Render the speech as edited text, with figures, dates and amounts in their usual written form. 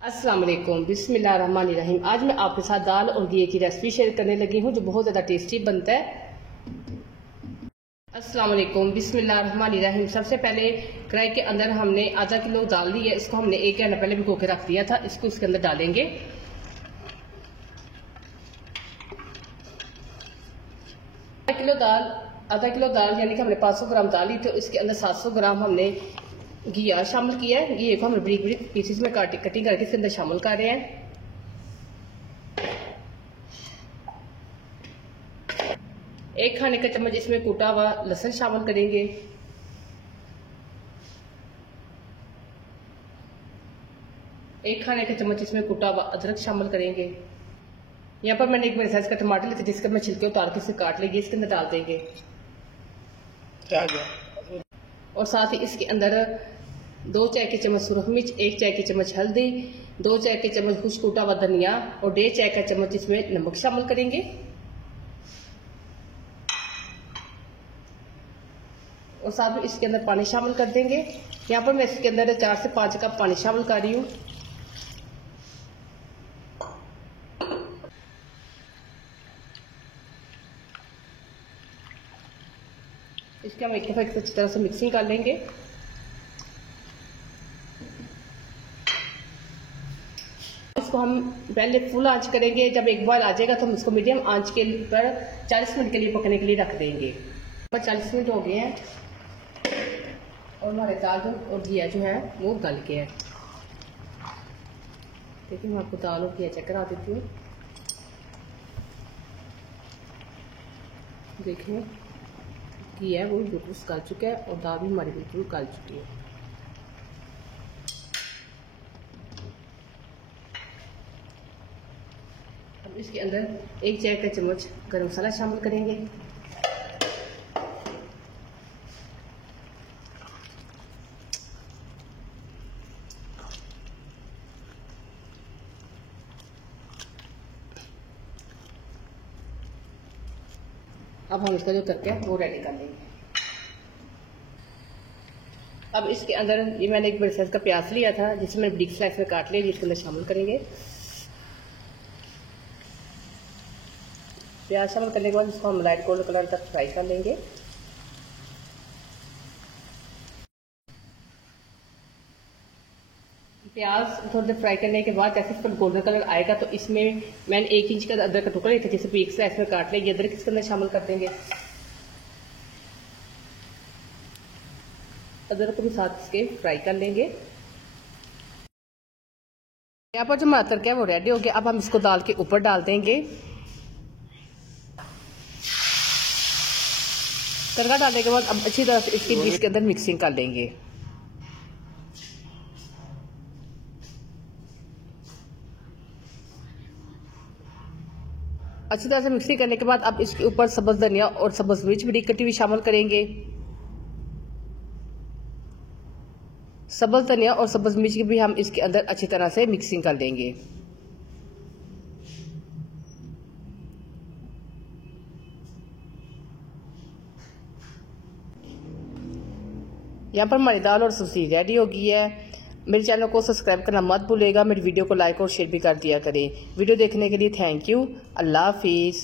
अस्सलाम वालेकुम, बिस्मिल्लाहिर्रहमानिर्रहीम। आज मैं आपके साथ दाल और घी की रेसिपी शेयर करने लगी हूँ जो बहुत ज़्यादा टेस्टी बनता है। अस्सलाम वालेकुम, बिस्मिल्लाहिर्रहमानिर्रहीम। सबसे पहले कढ़ाई के अंदर हमने आधा किलो दाल ली है। इसको हमने 1 घंटा पहले भिगो के रख दिया था। इसको इसके अंदर डालेंगे। आधा किलो दाल यानी कि हमने 500 ग्राम दाल ली, तो इसके अंदर 700 ग्राम हमने घी शामिल किया है। घी को हम बरीक बरीक पीसेस में कटिंग करके इसके अंदर शामिल कर रहे हैं। एक खाने का चम्मच इसमें कूटा हुआ लहसुन शामिल करेंगे। एक खाने का चम्मच इसमें कूटा हुआ अदरक शामिल करेंगे। यहाँ पर मैंने एक बड़े साइज का टमाटर लेते जिसका मैं छिलके उतार के इसे काट लेंगे। इसके अंदर डाल देंगे और साथ ही इसके अंदर 2 चाय के चम्मच सुरख मिर्च, 1 चाय के चम्मच हल्दी, 2 चाय के चम्मच खुश्क कूटा हुआ धनिया और 1.5 चाय का चम्मच इसमें नमक शामिल करेंगे। और साथ में इसके अंदर पानी शामिल कर देंगे। यहाँ पर मैं इसके अंदर 4 से 5 कप पानी शामिल कर रही हूँ। इसके हम एक दफा अच्छी तरह से मिक्सिंग कर लेंगे। इसको हम पहले फुल आंच करेंगे। जब एक बॉयल आ जाएगा तो हम इसको मीडियम आंच के पर 40 मिनट के लिए पकने के लिए रख देंगे। 40 मिनट हो गए हैं और हमारे दाल और घिया जो है वो गल के है। देखिए मैं आपको दाल और घिया चेक करा देती हूँ। देखिए घिया है वो बिल्कुल गल चुका है और दाल भी हमारी बिल्कुल गल चुकी है। अब इसके अंदर 1 चाय का चम्मच गरम मसाला शामिल करेंगे। अब हम इसका जो तड़का है वो रेडी कर लेंगे। अब इसके अंदर ये मैंने एक बड़े साइज का प्याज लिया था जिसे मैंने बिग स्लाइस में काट लिया, जिसके अंदर शामिल करेंगे। प्याज शामिल करने के बाद इसको हम लाइट गोल्डन कलर तक फ्राई कर लेंगे। प्याज थोड़ी देर फ्राई करने के बाद जैसे इसका गोल्डन कलर आएगा तो इसमें मैंने 1 इंच का अदरक का टुकड़ा लिया था जिसे बिग स्लाइस में काट लिया। अदरक इसके अंदर शामिल कर देंगे। अदरक को भी साथ इसके फ्राई कर लेंगे। यहाँ पर जो हमारा तड़का है वो रेडी हो गया। अब हम इसको दाल के ऊपर डाल देंगे। तड़का डालने के बाद अब अच्छी तरह से इसकी इसके अंदर मिक्सिंग कर लेंगे। अच्छी तरह से मिक्सिंग करने के बाद अब इसके ऊपर सब्ज धनिया और सब्ज मिर्च भी कटी हुई शामिल करेंगे। सब्ज धनिया और सब्ज मिर्च की भी हम इसके अंदर अच्छी तरह से मिक्सिंग कर लेंगे। यहाँ पर हमारी दाल और सब्जी रेडी हो गई है। मेरे चैनल को सब्सक्राइब करना मत भूलिएगा। मेरी वीडियो को लाइक और शेयर भी कर दिया करें। वीडियो देखने के लिए थैंक यू। अल्लाह हाफिज़।